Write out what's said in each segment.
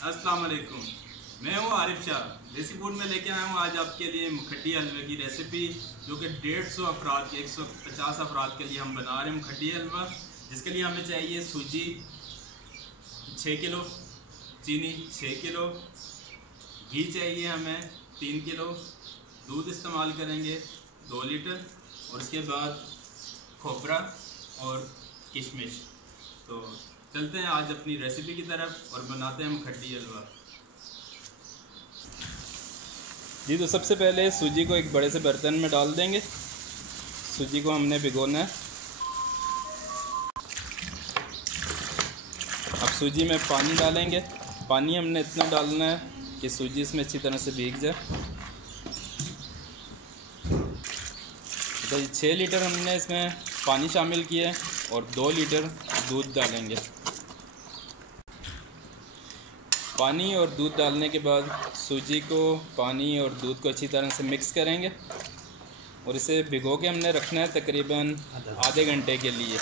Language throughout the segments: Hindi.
अस्सलाम वालेकुम। मैं हूँ आरिफ शाह। देसी फूड में लेके आया हूँ आज आपके लिए मुखट्टी हलवे की रेसिपी, जो कि 150 अफराद के 150 अफराद के लिए हम बना रहे हैं मुखट्टी हलवा। जिसके लिए हमें चाहिए सूजी 6 किलो, चीनी 6 किलो, घी चाहिए हमें 3 किलो, दूध इस्तेमाल करेंगे 2 लीटर, और उसके बाद खोपरा और किशमिश। तो चलते हैं आज अपनी रेसिपी की तरफ और बनाते हैं मुखट्टी हलवा। जी, तो सबसे पहले सूजी को एक बड़े से बर्तन में डाल देंगे। सूजी को हमने भिगोना है। अब सूजी में पानी डालेंगे। पानी हमने इतना डालना है कि सूजी इसमें अच्छी तरह से भीग जाए। तो 6 लीटर हमने इसमें पानी शामिल किया है और 2 लीटर दूध डालेंगे। पानी और दूध डालने के बाद सूजी को, पानी और दूध को अच्छी तरह से मिक्स करेंगे और इसे भिगो के हमने रखना है तकरीबन आधे घंटे के लिए।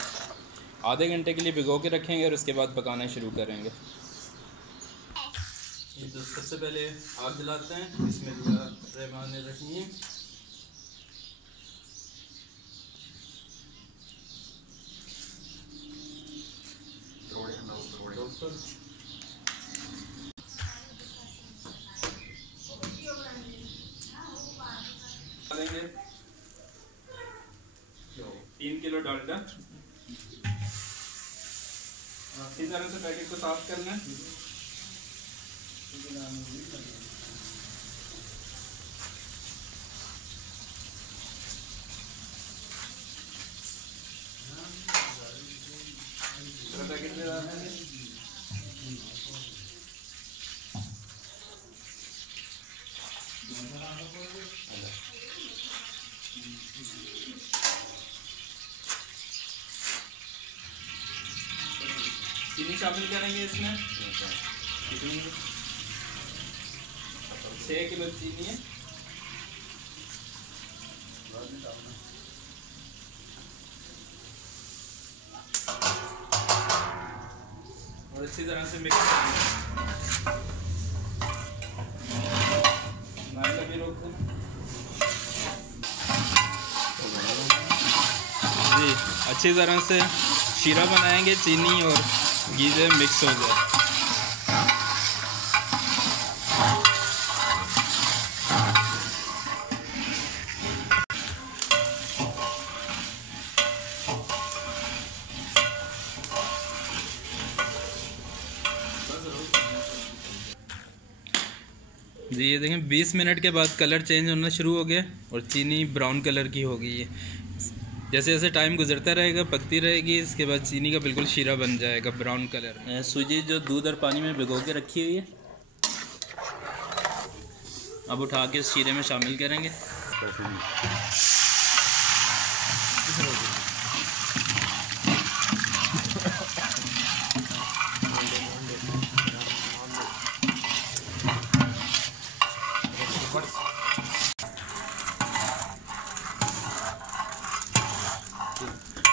आधे घंटे के लिए भिगो के रखेंगे और उसके बाद पकाना शुरू करेंगे। तो सबसे पहले आग जलाते हैं। इसमें रहमान रखिए। डालेंगे 3 किलो डालडा। इस तरह से पैकेट को साफ करना है। पैकेट में डालेंगे। चीनी शामिल करेंगे इसमें। 6 किलो चीनी है। और अच्छी तरह से मिक्स करेंगे। भी रोक दें जी। अच्छी तरह से शीरा बनाएंगे, चीनी और घी से मिक्स हो जाए। जी, ये देखें 20 मिनट के बाद कलर चेंज होना शुरू हो गया और चीनी ब्राउन कलर की हो गई है। जैसे जैसे टाइम गुजरता रहेगा पकती रहेगी, इसके बाद चीनी का बिल्कुल शीरा बन जाएगा ब्राउन कलर में। सूजी जो दूध और पानी में भिगो के रखी हुई है, अब उठा के इस शीरे में शामिल करेंगे।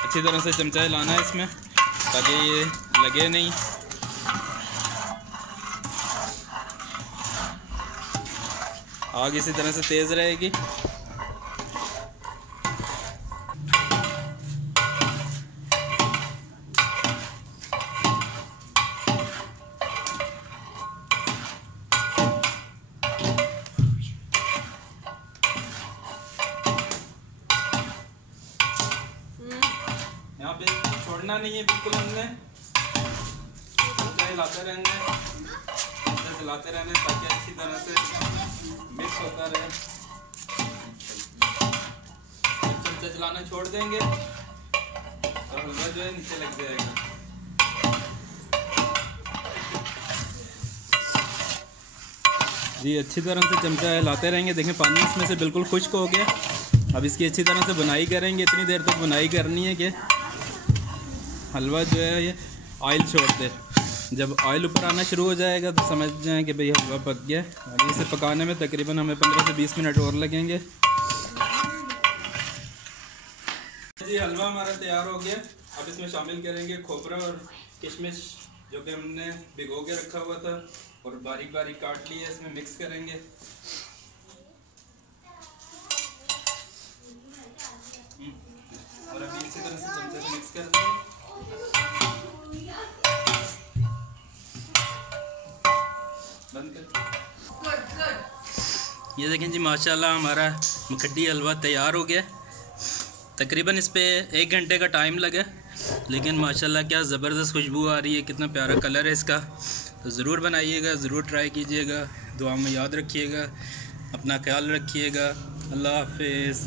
अच्छी तरह से चमचा हिलाना है इसमें ताकि ये लगे नहीं। आग इसी तरह से तेज़ रहेगी। यहाँ पे छोड़ना नहीं है बिल्कुल, हमने हिलाते रहने ताकि अच्छी तरह से मिक्स होता रहे। चमचा चलाना छोड़ देंगे और हलवा जो है नीचे लग जाएगा। जी, अच्छी तरह से चमचा हिलाते रहेंगे। देखें पानी इसमें से बिल्कुल खुश्क हो गया। अब इसकी अच्छी तरह से बुनाई करेंगे। इतनी देर तक बुनाई करनी है कि हलवा जो है ये ऑयल छोड़ दे। जब ऑयल ऊपर आना शुरू हो जाएगा तो समझ जाएं कि भाई हलवा पक गया। अभी इसे पकाने में तकरीबन हमें 15 से 20 मिनट और लगेंगे। जी, हलवा हमारा तैयार हो गया। अब इसमें शामिल करेंगे खोपरा और किशमिश जो कि हमने भिगो के रखा हुआ था और बारीक बारीक काट लिया, इसमें मिक्स करेंगे। और अभी इसी तरह से चमचे से मिक्स कर देंगे। बंद कर। ये देखें जी माशाल्लाह हमारा मुखड्डी हलवा तैयार हो गया। तकरीबन इस पे 1 घंटे का टाइम लगा, लेकिन माशाल्लाह क्या ज़बरदस्त खुशबू आ रही है, कितना प्यारा कलर है इसका। तो ज़रूर बनाइएगा, ज़रूर ट्राई कीजिएगा। दुआ में याद रखिएगा, अपना ख्याल रखिएगा। अल्लाह हाफिज़।